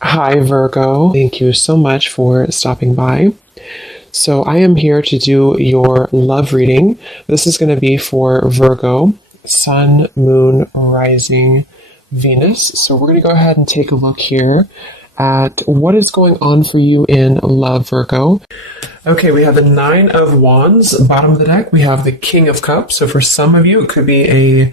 Hi, Virgo. Thank you so much for stopping by. So, I am here to do your love reading. This is going to be for Virgo, Sun, Moon, Rising, Venus. So, we're going to go ahead and take a look here at what is going on for you in love, Virgo. Okay, we have the Nine of Wands. Bottom of the deck, we have the King of Cups. So, for some of you, it could be a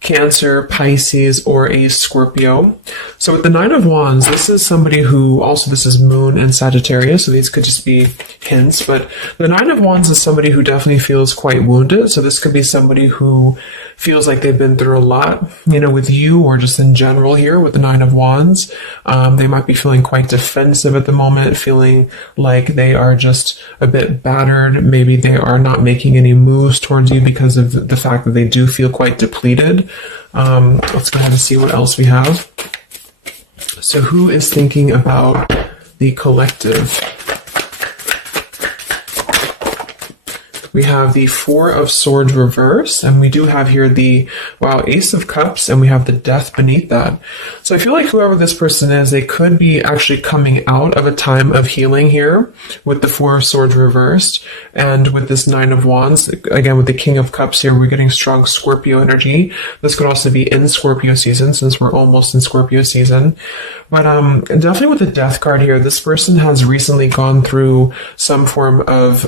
Cancer, Pisces, or a Scorpio. So with the Nine of Wands, this is somebody who, also this is Moon and Sagittarius, so these could just be hints, but the Nine of Wands is somebody who definitely feels quite wounded, so this could be somebody who feels like they've been through a lot, with you or just in general here with the Nine of Wands. They might be feeling quite defensive at the moment, feeling like they are just a bit battered. Maybe they are not making any moves towards you because of the fact that they do feel quite depleted. Let's go ahead and see what else we have. So who is thinking about the collective? We have the Four of Swords reversed, and we do have here the, Ace of Cups, and we have the Death beneath that. So I feel like whoever this person is, they could be actually coming out of a time of healing here with the Four of Swords reversed, and with this Nine of Wands, again with the King of Cups here, we're getting strong Scorpio energy. This could also be in Scorpio season, since we're almost in Scorpio season. But definitely with the Death card here, this person has recently gone through some form of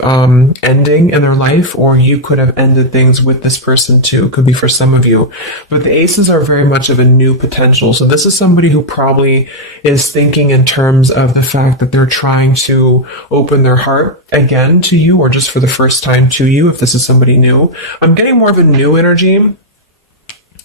ending in their life, or you could have ended things with this person too. It could be for some of you. But the aces are very much of a new potential. So this is somebody who probably is thinking in terms of the fact that they're trying to open their heart again to you, or just for the first time to you, if this is somebody new. I'm getting more of a new energy.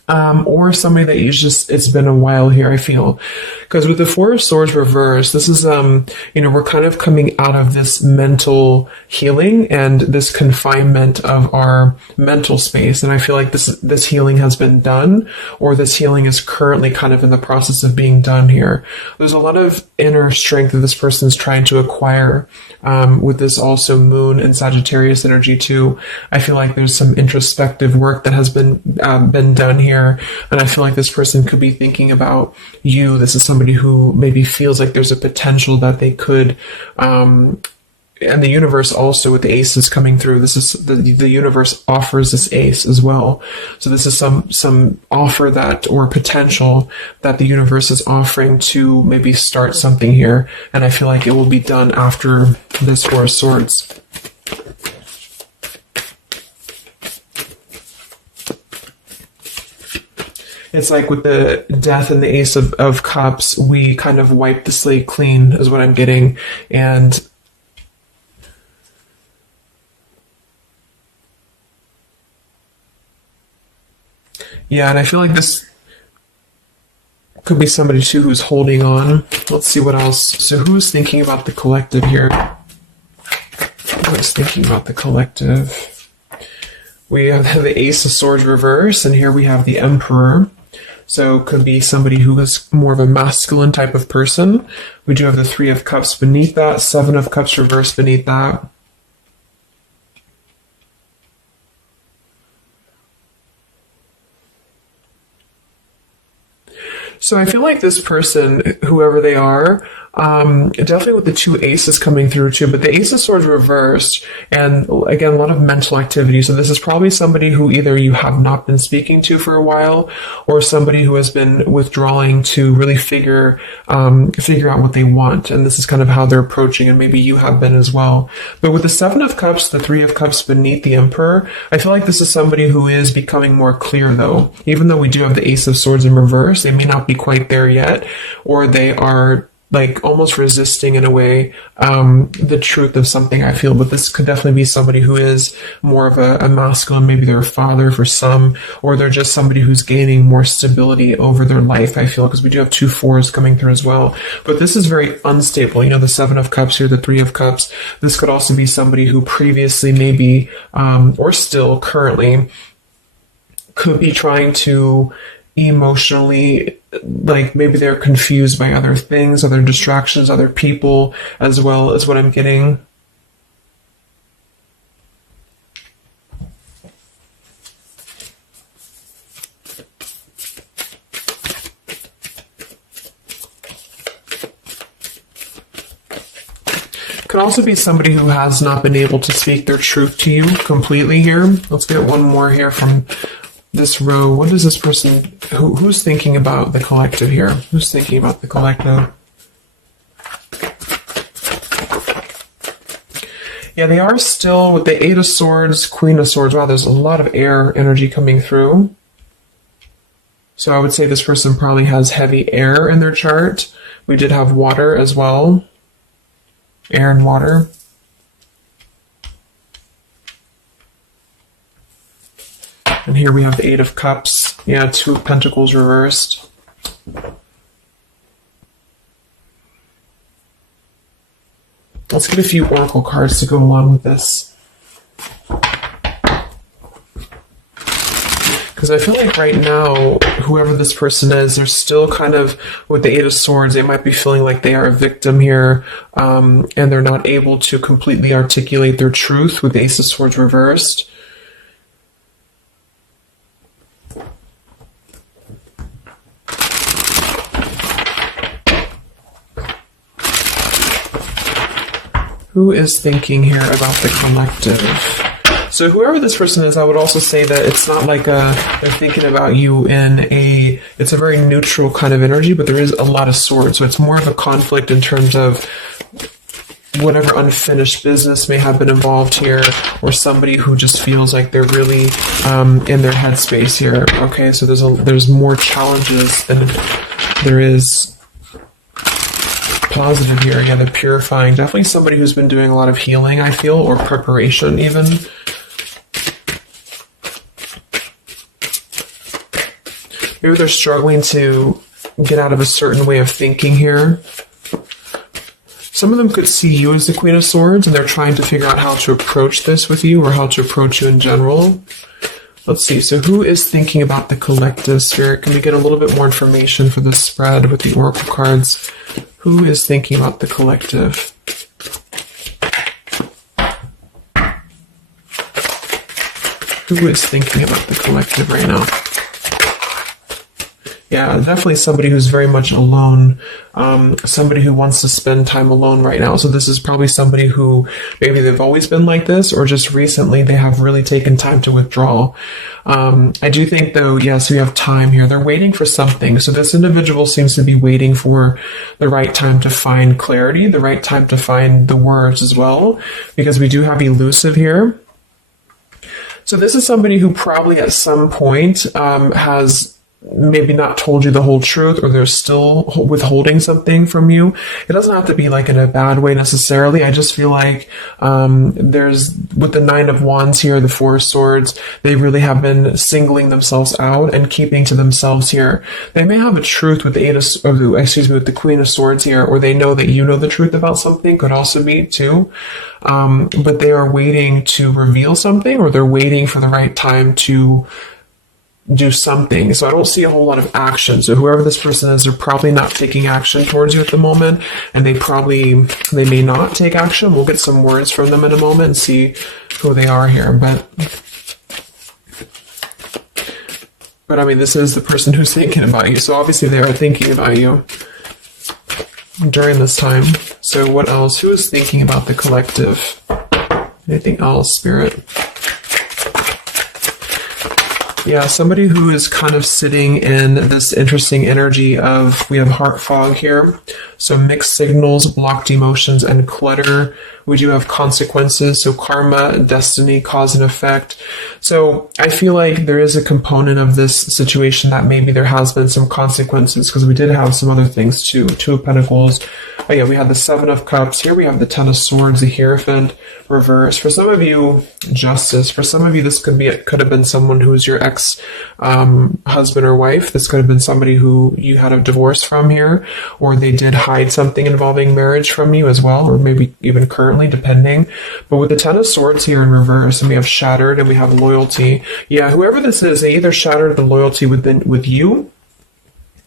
Or somebody that it's been a while here, I feel. Because with the Four of Swords reversed, this is, we're kind of coming out of this mental healing and this confinement of our mental space. And I feel like this healing has been done, or this healing is currently kind of in the process of being done here. There's a lot of inner strength that this person is trying to acquire, with this also Moon and Sagittarius energy too. I feel like there's some introspective work that has been done here. And I feel like this person could be thinking about you. This is somebody who maybe feels like there's a potential that they could, and the universe also with the aces coming through. This is the universe offers this ace as well. So this is some offer that, or potential that the universe is offering to maybe start something here. And I feel like it will be done after this Four of Swords. It's like with the Death and the Ace of Cups, we kind of wipe the slate clean, is what I'm getting. And yeah, and I feel like this could be somebody too who's holding on. Let's see what else. So who's thinking about the collective here? Who's thinking about the collective? We have the Ace of Swords reverse, and here we have the Emperor. So it could be somebody who is more of a masculine type of person. We do have the Three of Cups beneath that, Seven of Cups reversed beneath that. So I feel like this person, whoever they are, definitely with the two aces coming through too, but the Ace of Swords reversed, and again, a lot of mental activity. So this is probably somebody who either you have not been speaking to for a while, or somebody who has been withdrawing to really figure out what they want. And this is kind of how they're approaching, and maybe you have been as well. But with the Seven of Cups, the Three of Cups beneath the Emperor, I feel like this is somebody who is becoming more clear though. Even though we do have the Ace of Swords in reverse, they may not be quite there yet, or they are like almost resisting in a way the truth of something, I feel. But this could definitely be somebody who is more of a masculine. Maybe they're a father for some, or they're just somebody who's gaining more stability over their life, I feel, because we do have two fours coming through as well. But this is very unstable. The Seven of Cups here, the Three of Cups. This could also be somebody who previously maybe, or still currently, could be trying to emotionally, like maybe they're confused by other things, other distractions, other people, as well, as what I'm getting. Could also be somebody who has not been able to speak their truth to you completely here. Let's get one more here from this row. What is this person, who's thinking about the collective here? Who's thinking about the collective? Yeah, they are still with the Eight of Swords, Queen of Swords. Wow, there's a lot of air energy coming through. So I would say this person probably has heavy air in their chart. We did have water as well. Air and water. And here we have the Eight of Cups. Yeah, Two of Pentacles reversed. Let's get a few oracle cards to go along with this. Because I feel like right now, whoever this person is, they're still kind of, with the Eight of Swords, they might be feeling like they are a victim here, and they're not able to completely articulate their truth with the Ace of Swords reversed. Who is thinking here about the collective? So whoever this person is, I would also say that it's not like they're thinking about you it's a very neutral kind of energy, but there is a lot of swords. So it's more of a conflict in terms of whatever unfinished business may have been involved here, or somebody who just feels like they're really in their headspace here. Okay, so there's more challenges than there is positive here. Yeah, the purifying. Definitely somebody who's been doing a lot of healing, I feel, or preparation even. Maybe they're struggling to get out of a certain way of thinking here. Some of them could see you as the Queen of Swords, and they're trying to figure out how to approach this with you, or how to approach you in general. Let's see. So who is thinking about the collective, Spirit? Can we get a little bit more information for this spread with the oracle cards? Who is thinking about the collective? Who is thinking about the collective right now? Yeah, definitely somebody who's very much alone, somebody who wants to spend time alone right now. So this is probably somebody who maybe they've always been like this, or just recently they have really taken time to withdraw. I do think, though, yes, we have time here. They're waiting for something. So this individual seems to be waiting for the right time to find clarity, the right time to find the words as well, because we do have elusive here. So this is somebody who probably at some point has maybe not told you the whole truth, or they're still withholding something from you. It doesn't have to be like in a bad way necessarily. I just feel like there's, with the Nine of Wands here, the Four of Swords, they really have been singling themselves out and keeping to themselves here. They may have a truth with the with the Queen of Swords here, or they know that you know the truth about something, could also be too. But they are waiting to reveal something, or they're waiting for the right time to do something. So I don't see a whole lot of action. So whoever this person is, they're probably not taking action towards you at the moment, and they may not take action. We'll get some words from them in a moment and see who they are here. But I mean, this is the person who's thinking about you. So obviously they are thinking about you during this time. So what else? Who is thinking about the collective? Anything else, Spirit? Yeah, somebody who is kind of sitting in this interesting energy of, we have heart fog here. So mixed signals, blocked emotions, and clutter. We do have consequences. So karma, destiny, cause and effect. So I feel like there is a component of this situation that maybe there has been some consequences, because we did have some other things too. Two of Pentacles. Oh yeah, we have the Seven of Cups. Here we have the Ten of Swords, the Hierophant, reverse. For some of you, Justice. For some of you, this could have been someone who's your ex husband or wife. This could have been somebody who you had a divorce from here, or they did hide something involving marriage from you as well, or maybe even currently, depending. But with the Ten of Swords here in reverse, and we have shattered, and we have loyalty. Yeah, whoever this is, they either shattered the loyalty with you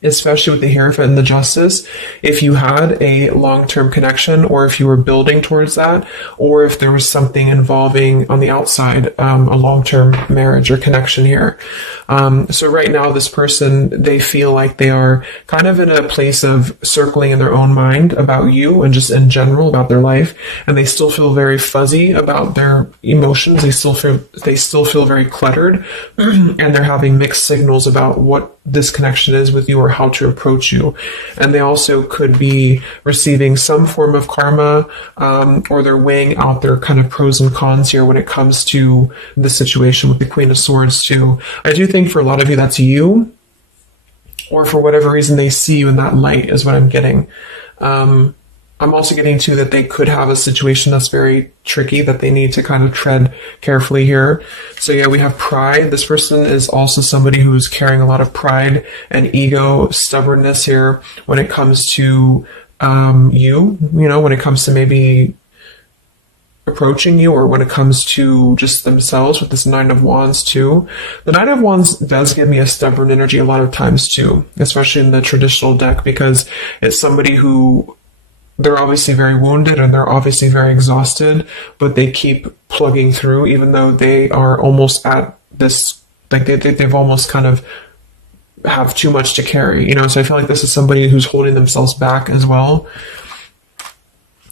especially with the Hierophant and the Justice, if you had a long-term connection, or if you were building towards that, or if there was something involving on the outside, a long-term marriage or connection here. So right now, this person, they feel like they are kind of in a place of circling in their own mind about you and just in general about their life, and they still feel very fuzzy about their emotions. They still feel very cluttered, and they're having mixed signals about what this connection is with you or how to approach you. And they also could be receiving some form of karma, or they're weighing out their kind of pros and cons here when it comes to the situation with the Queen of Swords too. I do think for a lot of you that's you, or for whatever reason they see you in that light is what I'm getting. I'm also getting too that they could have a situation that's very tricky that they need to kind of tread carefully here. So yeah, we have pride. This person is also somebody who's carrying a lot of pride and ego, stubbornness here when it comes to when it comes to maybe approaching you, or when it comes to just themselves with this Nine of Wands too. The Nine of Wands does give me a stubborn energy a lot of times too, especially in the traditional deck, because it's somebody who, they're obviously very wounded and they're obviously very exhausted, but they keep plugging through even though they are almost at this, like they've almost kind of have too much to carry, so I feel like this is somebody who's holding themselves back as well.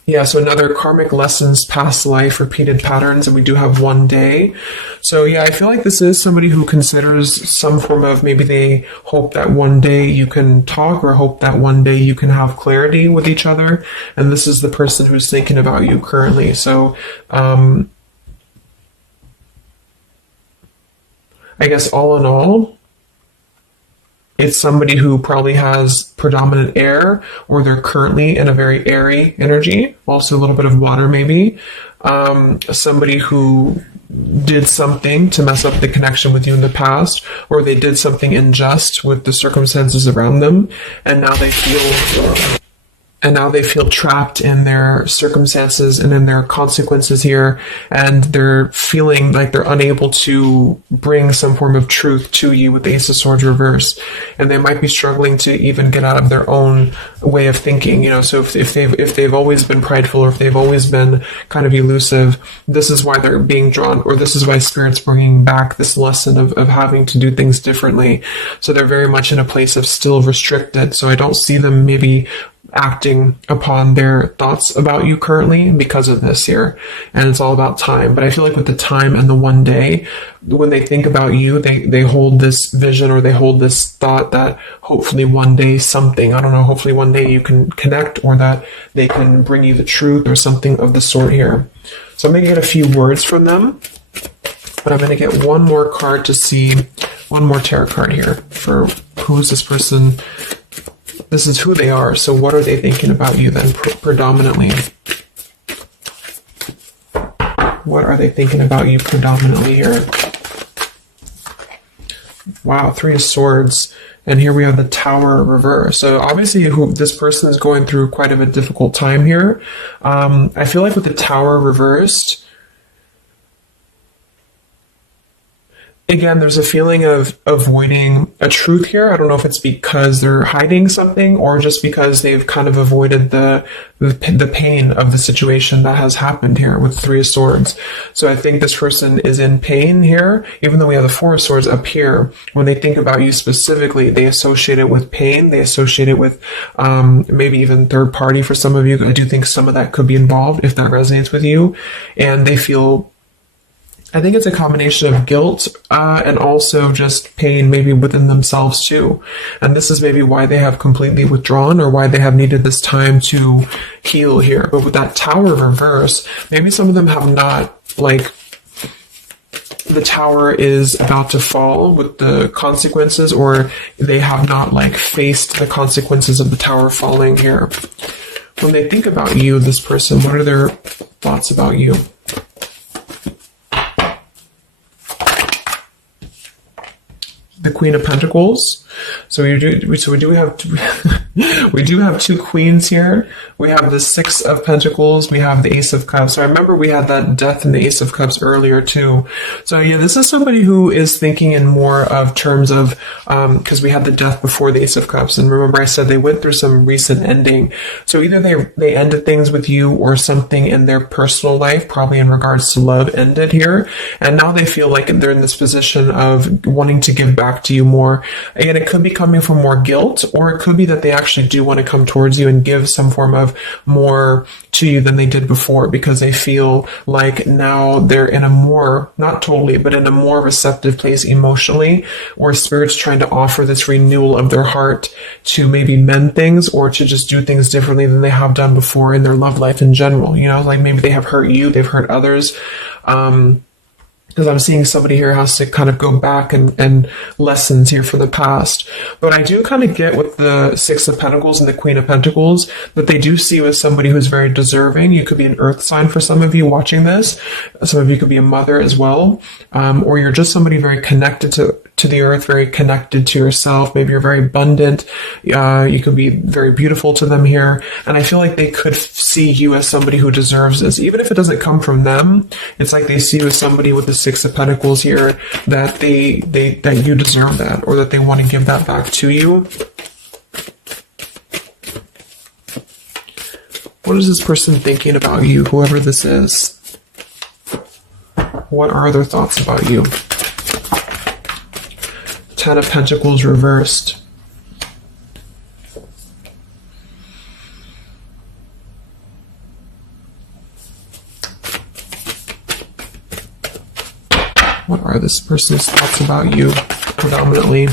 Yeah, so another karmic lessons, past life, repeated patterns, and we do have one day. So yeah, I feel like this is somebody who considers some form of, maybe they hope that one day you can talk, or hope that one day you can have clarity with each other. And this is the person who's thinking about you currently. So I guess all in all, it's somebody who probably has predominant air, or they're currently in a very airy energy, also a little bit of water maybe. Somebody who did something to mess up the connection with you in the past, or they did something unjust with the circumstances around them, and now they feel trapped in their circumstances and in their consequences here, and they're feeling like they're unable to bring some form of truth to you with the Ace of Swords reverse, and they might be struggling to even get out of their own way of thinking. So if they've always been prideful, or if they've always been kind of elusive, this is why they're being drawn, or this is why Spirit's bringing back this lesson of having to do things differently. So they're very much in a place of still restricted. So I don't see them maybe acting upon their thoughts about you currently because of this here, and it's all about time. But I feel like with the time and the one day, when they think about you, they hold this vision, or they hold this thought that hopefully one day hopefully one day you can connect, or that they can bring you the truth or something of the sort here. So I'm going to get a few words from them, but I'm going to get one more card to see, one more tarot card here for who is this person. This is who they are. So what are they thinking about you then, predominantly? What are they thinking about you predominantly here? Wow, Three of Swords. And here we have the Tower reverse. So obviously this person is going through quite of a difficult time here. I feel like with the Tower reversed, again, there's a feeling of avoiding a truth here. I don't know if it's because they're hiding something, or just because they've kind of avoided the pain of the situation that has happened here with Three of Swords. So I think this person is in pain here, even though we have the Four of Swords up here. When they think about you specifically, they associate it with pain. They associate it with maybe even third party for some of you. I do think some of that could be involved if that resonates with you. And they feel, I think it's a combination of guilt and also just pain maybe within themselves too. And this is maybe why they have completely withdrawn, or why they have needed this time to heal here. But with that Tower reverse, maybe some of them have not, like, the Tower is about to fall with the consequences, or they have not faced the consequences of the Tower falling here. When they think about you, this person, what are their thoughts about you? The Queen of Pentacles. So we do have We do have two queens here. We have the Six of Pentacles. We have the Ace of Cups. So I remember we had that Death and the Ace of Cups earlier too. So yeah, this is somebody who is thinking in more of terms of, because we had the Death before the Ace of Cups. And remember I said they went through some recent ending. So either they ended things with you or something in their personal life, probably in regards to love, ended here. And now they feel like they're in this position of wanting to give back to you more. Again, it could be coming from more guilt, or it could be that they actually do want to come towards you and give some form of more to you than they did before, because they feel like now they're in a more, not totally, but in a more receptive place emotionally, where Spirit's trying to offer this renewal of their heart to maybe mend things or to just do things differently than they have done before in their love life in general. You know, like maybe they have hurt you, they've hurt others. Because I'm seeing somebody here has to kind of go back and lessons here from the past. But I do kind of get with the Six of Pentacles and the Queen of Pentacles that they do see you as somebody who's very deserving. You could be an earth sign for some of you watching this. Some of you could be a mother as well. Or you're just somebody very connected to the earth, very connected to yourself. Maybe you're very abundant. You could be very beautiful to them here. And I feel like they could see you as somebody who deserves this. Even if it doesn't come from them, it's like they see you as somebody with the Six of Pentacles here, that that you deserve that, or that they want to give that back to you. What is this person thinking about you, whoever this is? What are their thoughts about you? Ten of Pentacles reversed. What are this person's thoughts about you, predominantly?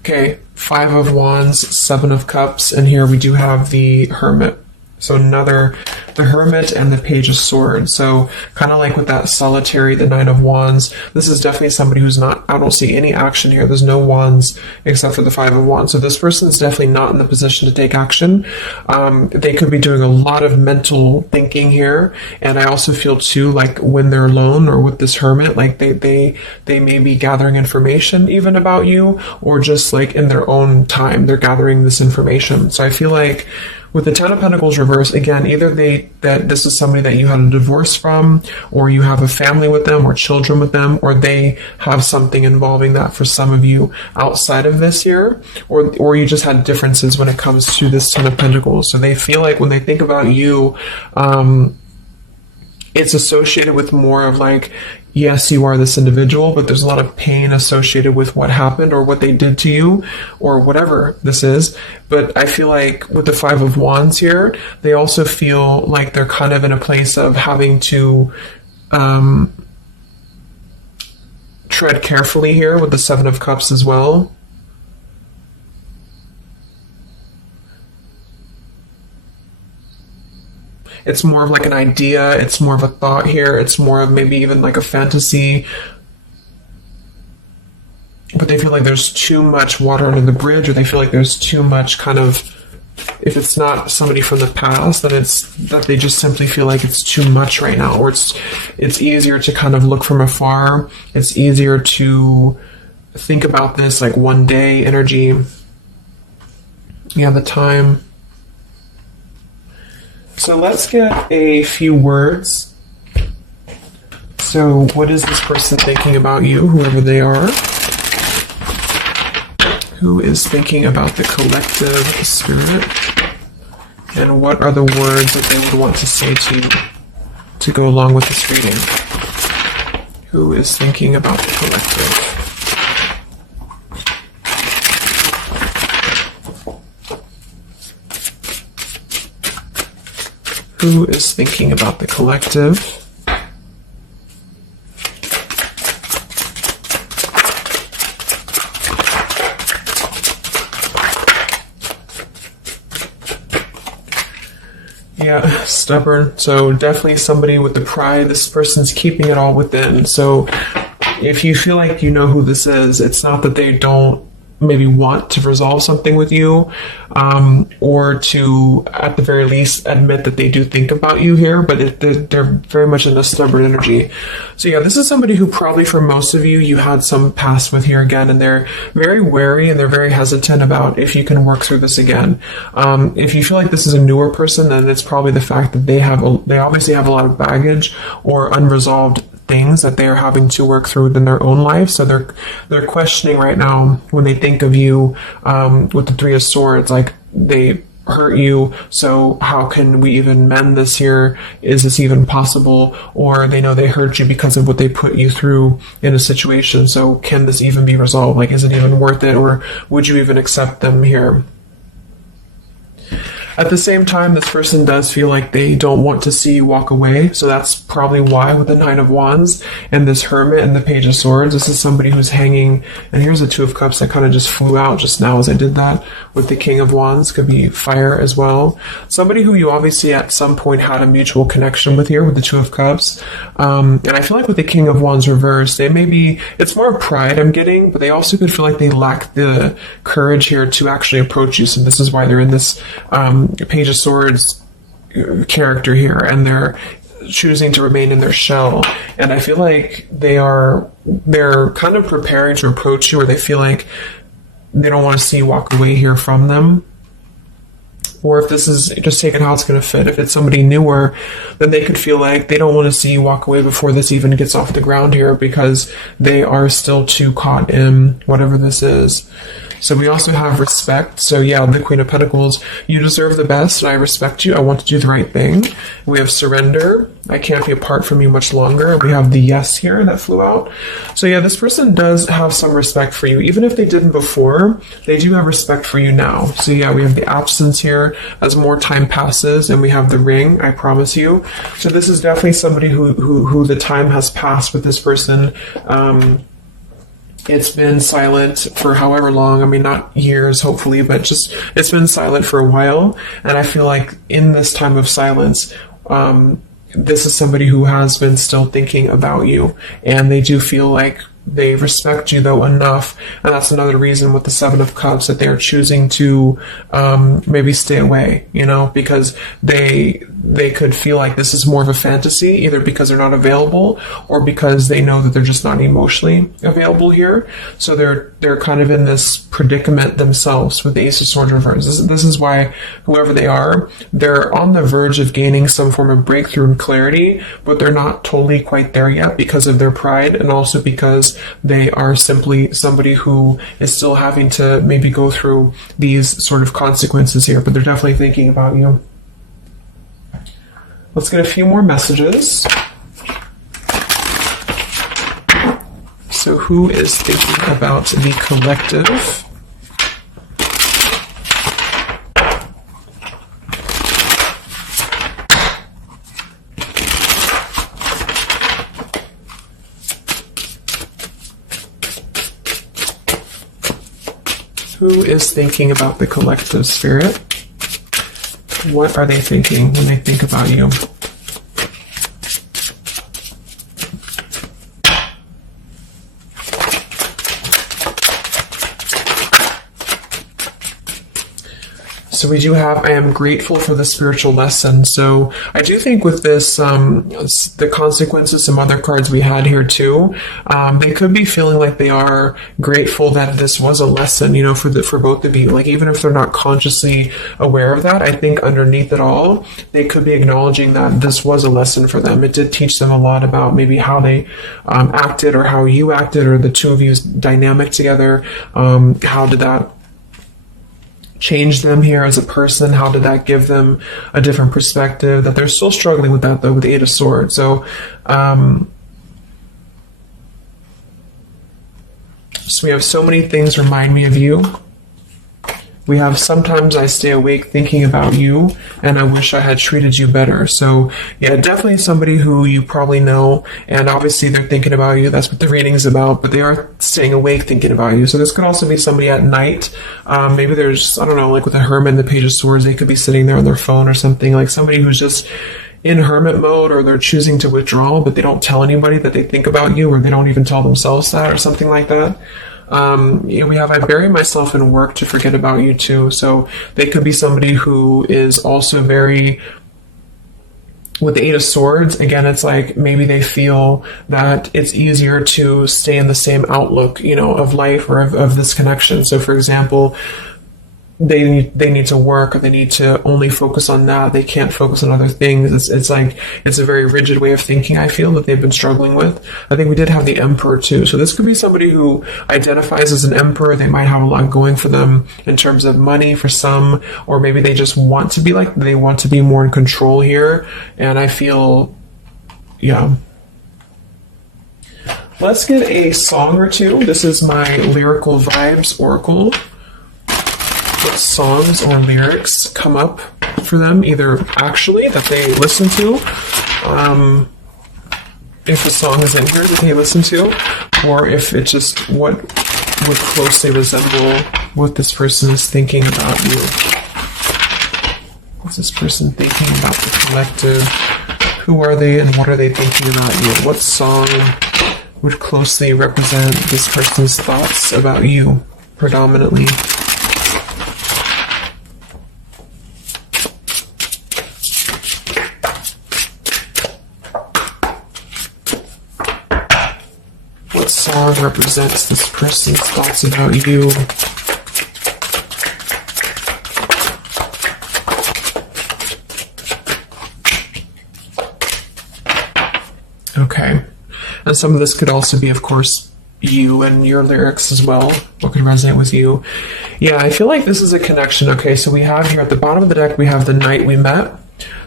Okay, Five of Wands, Seven of Cups, and here we do have the Hermit. So the Hermit and the Page of Swords. So kind of like with that Solitary, the Nine of Wands, this is definitely somebody who's not, I don't see any action here. There's no wands except for the Five of Wands. So this person is definitely not in the position to take action. They could be doing a lot of mental thinking here. And I also feel too, like when they're alone or with this Hermit, like they may be gathering information even about you, or just like in their own time, they're gathering this information. So I feel like with the Ten of Pentacles reversed, again, either that this is somebody that you had a divorce from, or you have a family with them, or children with them, or they have something involving that for some of you outside of this year, or you just had differences when it comes to this Ten of Pentacles. So they feel like when they think about you, it's associated with more of like, yes, you are this individual, but there's a lot of pain associated with what happened or what they did to you or whatever this is. But I feel like with the Five of Wands here, they also feel like they're kind of in a place of having to tread carefully here with the Seven of Cups as well. It's more of like an idea, it's more of a thought here, it's more of maybe even like a fantasy. But they feel like there's too much water under the bridge, or they feel like there's too much kind of, if it's not somebody from the past, then it's that they just simply feel like it's too much right now, or it's easier to kind of look from afar. It's easier to think about this like one day energy. Yeah, the time. So let's get a few words. So what is this person thinking about you, whoever they are? Who is thinking about the collective spirit? And what are the words that they would want to say to you to go along with this reading? Who is thinking about the collective? Who is thinking about the collective? Yeah, stubborn. So definitely somebody with the pride. This person's keeping it all within. So if you feel like you know who this is, it's not that they don't maybe want to resolve something with you, or to, at the very least, admit that they do think about you here, but they're very much in a stubborn energy. So yeah, this is somebody who probably for most of you had some past with here again, and they're very wary and they're very hesitant about if you can work through this again. If you feel like this is a newer person, then it's probably the fact that they obviously have a lot of baggage or unresolved things that they're having to work through in their own life. So they're questioning right now when they think of you, with the Three of Swords, like they hurt you, so how can we even mend this here? Is this even possible? Or they know they hurt you because of what they put you through in a situation, so can this even be resolved? Like, is it even worth it, or would you even accept them here? At the same time, this person does feel like they don't want to see you walk away. So that's probably why with the Nine of Wands and this Hermit and the Page of Swords, this is somebody who's hanging. And here's the Two of Cups that kind of just flew out just now as I did that. With the King of Wands, could be fire as well. Somebody who you obviously at some point had a mutual connection with here with the Two of Cups. And I feel like with the King of Wands reversed, they may be, it's more pride I'm getting, but they also could feel like they lack the courage here to actually approach you. So this is why they're in this Page of Swords character here, and they're choosing to remain in their shell. And I feel like they're kind of preparing to approach you, or they feel like they don't want to see you walk away here from them. Or if this is just taking how it's going to fit, if it's somebody newer, then they could feel like they don't want to see you walk away before this even gets off the ground here, because they are still too caught in whatever this is. So we also have respect. So yeah, the Queen of Pentacles, you deserve the best, and I respect you. I want to do the right thing. We have surrender. I can't be apart from you much longer. We have the yes here that flew out. So yeah, this person does have some respect for you. Even if they didn't before, they do have respect for you now. So yeah, we have the absence here as more time passes, and we have the ring, I promise you. So this is definitely somebody who the time has passed with this person. It's been silent for however long. I mean, not years, hopefully, but just it's been silent for a while. And I feel like in this time of silence, this is somebody who has been still thinking about you. And they do feel like they respect you, though, enough. And that's another reason with the Seven of Cups that they're choosing to maybe stay away, because they could feel like this is more of a fantasy, either because they're not available or because they know that they're just not emotionally available here. So they're kind of in this predicament themselves with the Ace of Swords reverse. This is why whoever they are, they're on the verge of gaining some form of breakthrough and clarity, but they're not totally quite there yet because of their pride, and also because they are simply somebody who is still having to maybe go through these sort of consequences here, but they're definitely thinking about you. Let's get a few more messages. So who is thinking about the collective? Who is thinking about the collective, Spirit? What are they thinking when they think about you? So we do have, I am grateful for the spiritual lesson. So I do think with this, the consequences, some other cards we had here too, they could be feeling like they are grateful that this was a lesson, for both of you. Like, even if they're not consciously aware of that, I think underneath it all, they could be acknowledging that this was a lesson for them. It did teach them a lot about maybe how they acted, or how you acted, or the two of you's dynamic together. How did that change them here as a person? How did that give them a different perspective? That they're still struggling with that, though, with the Eight of Swords. So, so we have so many things remind me of you. We have sometimes I stay awake thinking about you, and I wish I had treated you better. So yeah, definitely somebody who you probably know, and obviously they're thinking about you. That's what the reading is about, but they are staying awake thinking about you. So this could also be somebody at night. Maybe there's, I don't know, like with the Hermit and the Page of Swords, they could be sitting there on their phone or something, like somebody who's just in hermit mode, or they're choosing to withdraw, but they don't tell anybody that they think about you, or they don't even tell themselves that, or something like that. We have, I bury myself in work to forget about you too. So they could be somebody who is also very, with the Eight of Swords, again, it's like maybe they feel that it's easier to stay in the same outlook, of life or of this connection. So for example, they need to work, or they need to only focus on that. They can't focus on other things. It's like, it's a very rigid way of thinking, I feel, that they've been struggling with. I think we did have the Emperor too. So this could be somebody who identifies as an Emperor. They might have a lot going for them in terms of money for some, or maybe they just want to be they want to be more in control here. And I feel, yeah. Let's get a song or two. This is my Lyrical Vibes Oracle. What songs or lyrics come up for them, either actually that they listen to, if a song is in here that they listen to, or if it's just what would closely resemble what this person is thinking about you. What's this person thinking about the collective? Who are they and what are they thinking about you? What song would closely represent this person's thoughts about you, predominantly? Song represents this person's thoughts about you. Okay. And some of this could also be, of course, you and your lyrics as well. What could resonate with you? Yeah, I feel like this is a connection. Okay, so we have here at the bottom of the deck, we have The Night We Met.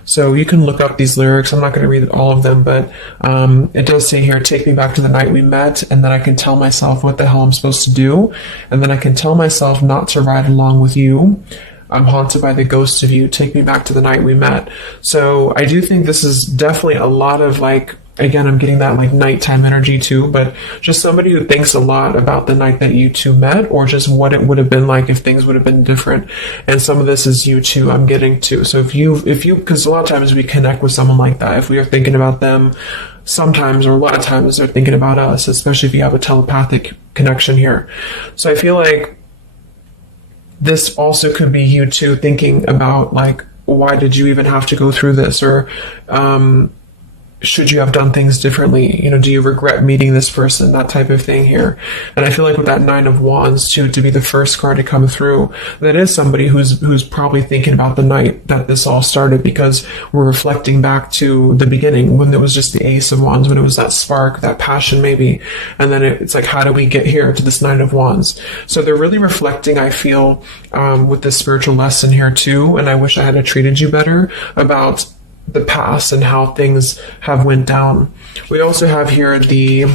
So you can look up these lyrics. I'm not going to read all of them, but it does say here, take me back to the night we met, and then I can tell myself what the hell I'm supposed to do, and then I can tell myself not to ride along with you. I'm haunted by the ghosts of you. Take me back to the night we met. So I do think this is definitely a lot of again, I'm getting that nighttime energy too, but just somebody who thinks a lot about the night that you two met, or just what it would have been like if things would have been different. And some of this is you too, I'm getting to. So if you, because a lot of times we connect with someone like that. If we are thinking about them, sometimes, or a lot of times they're thinking about us, especially if you have a telepathic connection here. So I feel like this also could be you too thinking about why did you even have to go through this? Or, should you have done things differently? Do you regret meeting this person? That type of thing here. And I feel like with that Nine of Wands too, to be the first card to come through, that is somebody who's probably thinking about the night that this all started, because we're reflecting back to the beginning when it was just the Ace of Wands, when it was that spark, that passion maybe. And then it's like, how do we get here to this Nine of Wands? So they're really reflecting, I feel, with this spiritual lesson here too. And I wish I had treated you better, about the past and how things have went down. We also have here the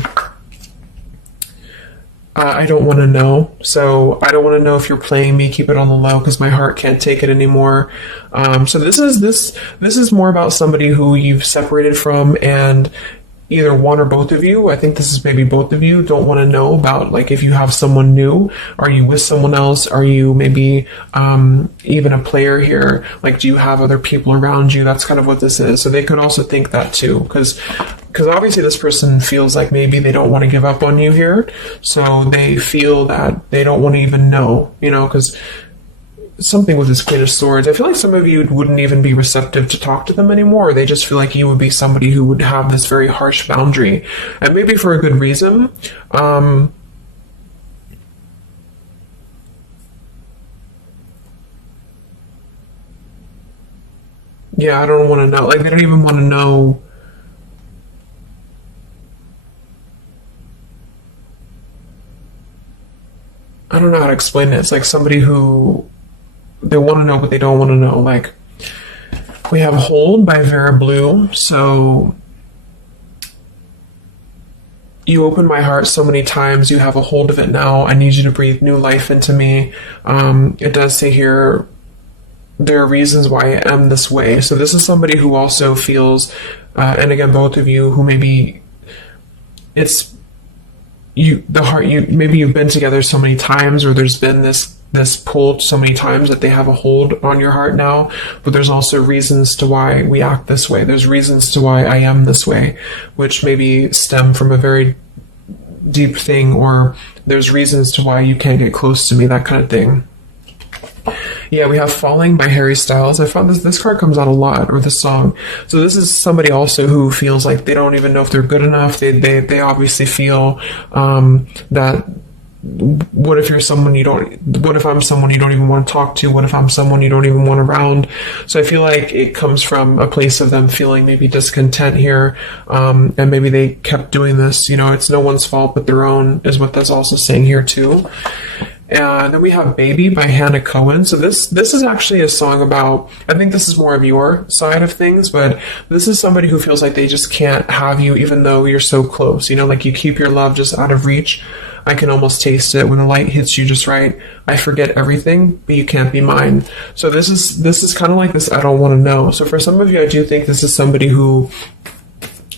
I don't want to know. So I don't want to know if you're playing me. Keep it on the low because my heart can't take it anymore. So this is more about somebody who you've separated from, and either one or both of you, I think this is maybe both of you, don't want to know about if you have someone new. Are you with someone else? Are you maybe even a player here? Do you have other people around you? That's kind of what this is. So they could also think that too, because obviously this person feels like maybe they don't want to give up on you here. So they feel that they don't want to even know, because something with this Queen of Swords, I feel like some of you wouldn't even be receptive to talk to them anymore. They just feel like you would be somebody who would have this very harsh boundary, and maybe for a good reason. Yeah, I don't want to know. They don't even want to know. I don't know how to explain it. It's like somebody who, they want to know, but they don't want to know. We have Hold by Vera Blue. So you opened my heart so many times. You have a hold of it now. I need you to breathe new life into me. It does say here, there are reasons why I am this way. So this is somebody who also feels, and again, both of you, who maybe it's maybe you've been together so many times, or there's been this pull so many times that they have a hold on your heart now, but there's also reasons to why we act this way. There's reasons to why I am this way, which maybe stem from a very deep thing, or there's reasons to why you can't get close to me, that kind of thing. Yeah, we have Falling by Harry Styles. I found this card comes out a lot, or this song. So this is somebody also who feels like they don't even know if they're good enough. They obviously feel that what if you're someone you don't, what if I'm someone you don't even want to talk to? What if I'm someone you don't even want around? So I feel like it comes from a place of them feeling maybe discontent here, and maybe they kept doing this. It's no one's fault but their own, is what that's also saying here too. And then we have Baby by Hannah Cohen. So this is actually a song about, I think this is more of your side of things, but this is somebody who feels like they just can't have you even though you're so close. Like you keep your love just out of reach. I can almost taste it when the light hits you just right. I forget everything, but you can't be mine. So this is kind of like this I don't want to know. So for some of you, I do think this is somebody who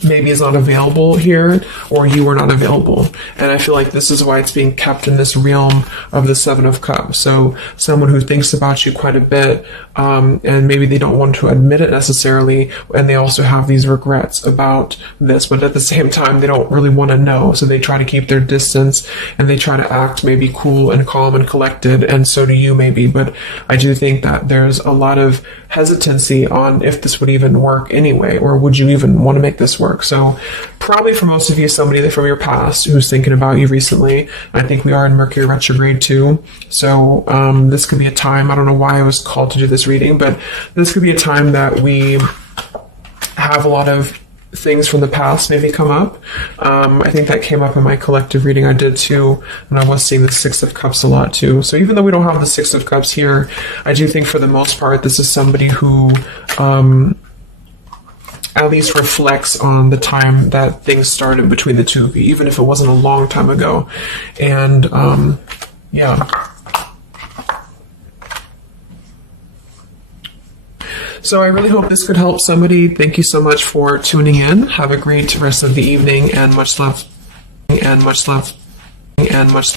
maybe is not available here, or you are not available. And I feel like this is why it's being kept in this realm of the Seven of Cups. So someone who thinks about you quite a bit, and maybe they don't want to admit it necessarily, and they also have these regrets about this, but at the same time, they don't really want to know. So they try to keep their distance, and they try to act maybe cool and calm and collected, and so do you maybe. But I do think that there's a lot of hesitancy on if this would even work anyway, or would you even want to make this work. So probably for most of you, somebody from your past who's thinking about you recently. I think we are in Mercury retrograde too. So this could be a time, I don't know why I was called to do this reading, but this could be a time that we have a lot of things from the past maybe come up. I think that came up in my collective reading I did too, and I was seeing the Six of Cups a lot too. So even though we don't have the Six of Cups here, I do think for the most part this is somebody who at least reflects on the time that things started between the two of you, even if it wasn't a long time ago. And yeah. So I really hope this could help somebody. Thank you so much for tuning in. Have a great rest of the evening, and much love, and much love, and much